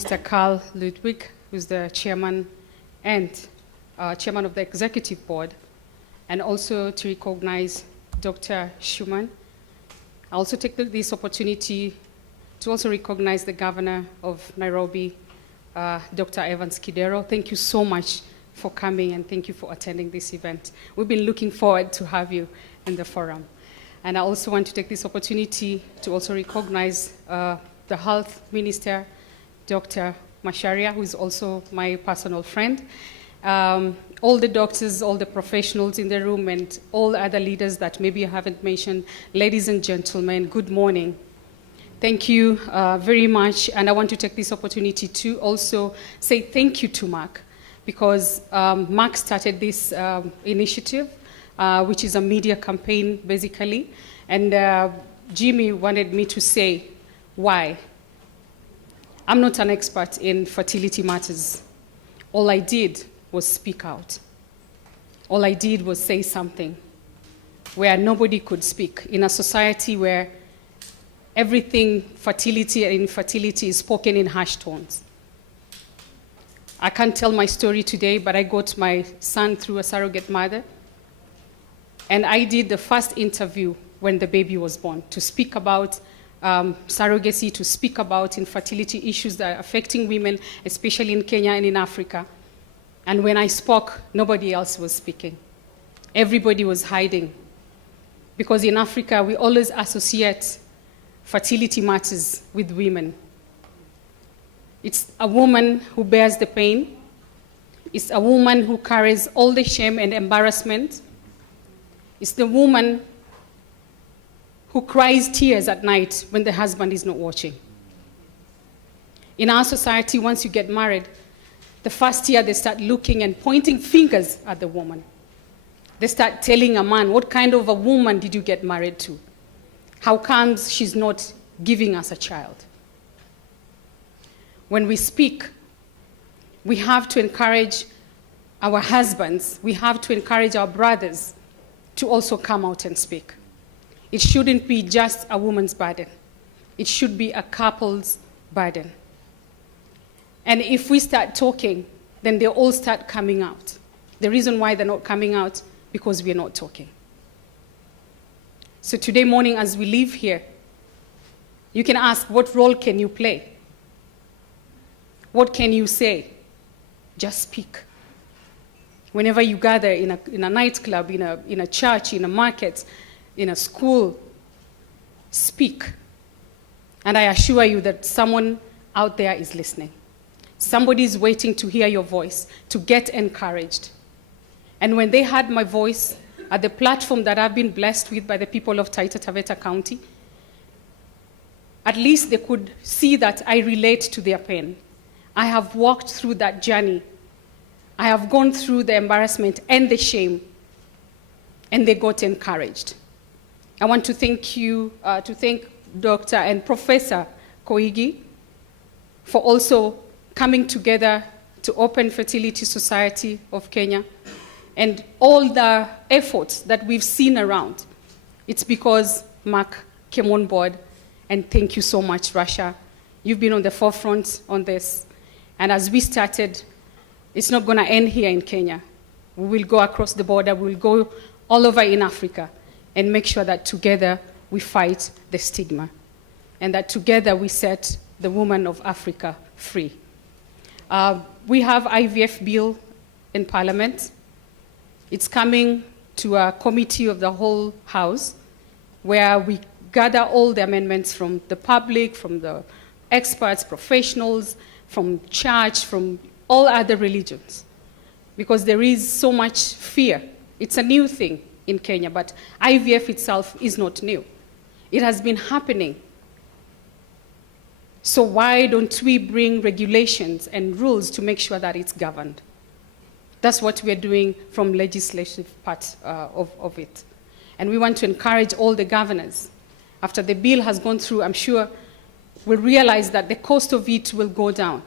Mr. Carl Ludwig, who's the chairman and chairman of the executive board, and also to recognize Dr. Schumann. I also take this opportunity to also recognize the governor of Nairobi, Dr. Evans Kidero. Thank you so much for coming, and thank you for attending this event. We've been looking forward to have you in the forum. And I also want to take this opportunity to also recognize the health minister, Dr. Macharia, who is also my personal friend. All the doctors, all the professionals in the room, and all other leaders that maybe I haven't mentioned, ladies and gentlemen, good morning. Thank you very much, and I want to take this opportunity to also say thank you to Merck, because Merck started this initiative, which is a media campaign, basically, and Jimmy wanted me to say why. I'm not an expert in fertility matters. All I did was speak out. All I did was say something where nobody could speak, in a society where everything fertility and infertility is spoken in hushed tones. I can't tell my story today, but I got my son through a surrogate mother, and I did the first interview when the baby was born to speak about surrogacy, to speak about infertility issues that are affecting women, especially in Kenya and in Africa. And when I spoke, nobody else was speaking. Everybody was hiding. Because in Africa, we always associate fertility matters with women. It's a woman who bears the pain. It's a woman who carries all the shame and embarrassment. It's the woman who cries tears at night when the husband is not watching. In our society, once you get married, the first year they start looking and pointing fingers at the woman. They start telling a man, what kind of a woman did you get married to? How comes she's not giving us a child? When we speak, we have to encourage our husbands, we have to encourage our brothers to also come out and speak. It shouldn't be just a woman's burden. It should be a couple's burden. And if we start talking, then they all start coming out. The reason why they're not coming out, because we're not talking. So today morning, as we leave here, you can ask, what role can you play? What can you say? Just speak. Whenever you gather in a nightclub, in a church, in a market, in a school, speak. And I assure you that someone out there is listening. Somebody is waiting to hear your voice, to get encouraged. And when they heard my voice at the platform that I've been blessed with by the people of Taita Taveta County, at least they could see that I relate to their pain. I have walked through that journey. I have gone through the embarrassment and the shame, and they got encouraged. I want to thank you, to thank Dr. and Professor Koigi for also coming together to Open Fertility Society of Kenya, and all the efforts that we've seen around. It's because Merck came on board, and thank you so much, Russia. You've been on the forefront on this, and as we started, it's not gonna end here in Kenya. We will go across the border, we will go all over in Africa, and make sure that together we fight the stigma, and that together we set the women of Africa free. We have IVF bill in Parliament. It's coming to a committee of the whole House, where we gather all the amendments from the public, from the experts, professionals, from church, from all other religions, because there is so much fear. It's a new thing in Kenya, but IVF itself is not new. It has been happening. So why don't we bring regulations and rules to make sure that it's governed? That's what we're doing from legislative part of it. And we want to encourage all the governors. After the bill has gone through, I'm sure we'll realize that the cost of it will go down.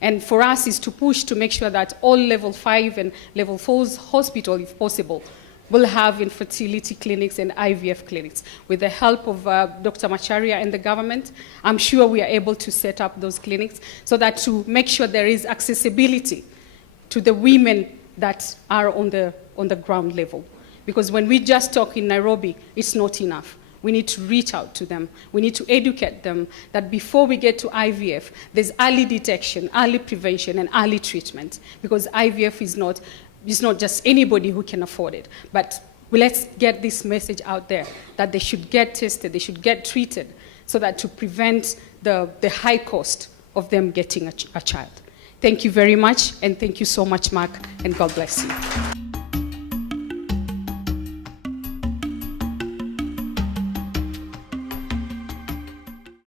And for us is to push to make sure that all level 5 and level 4 hospitals, if possible, will have infertility clinics and IVF clinics. With the help of Dr. Macharia and the government, I'm sure we are able to set up those clinics so that to make sure there is accessibility to the women that are on the ground level. Because when we just talk in Nairobi, it's not enough. We need to reach out to them. We need to educate them that before we get to IVF, there's early detection, early prevention, and early treatment. Because IVF is not just anybody who can afford it. But let's get this message out there that they should get tested, they should get treated, so that to prevent the high cost of them getting a child. Thank you very much, and thank you so much, Mark, and God bless you.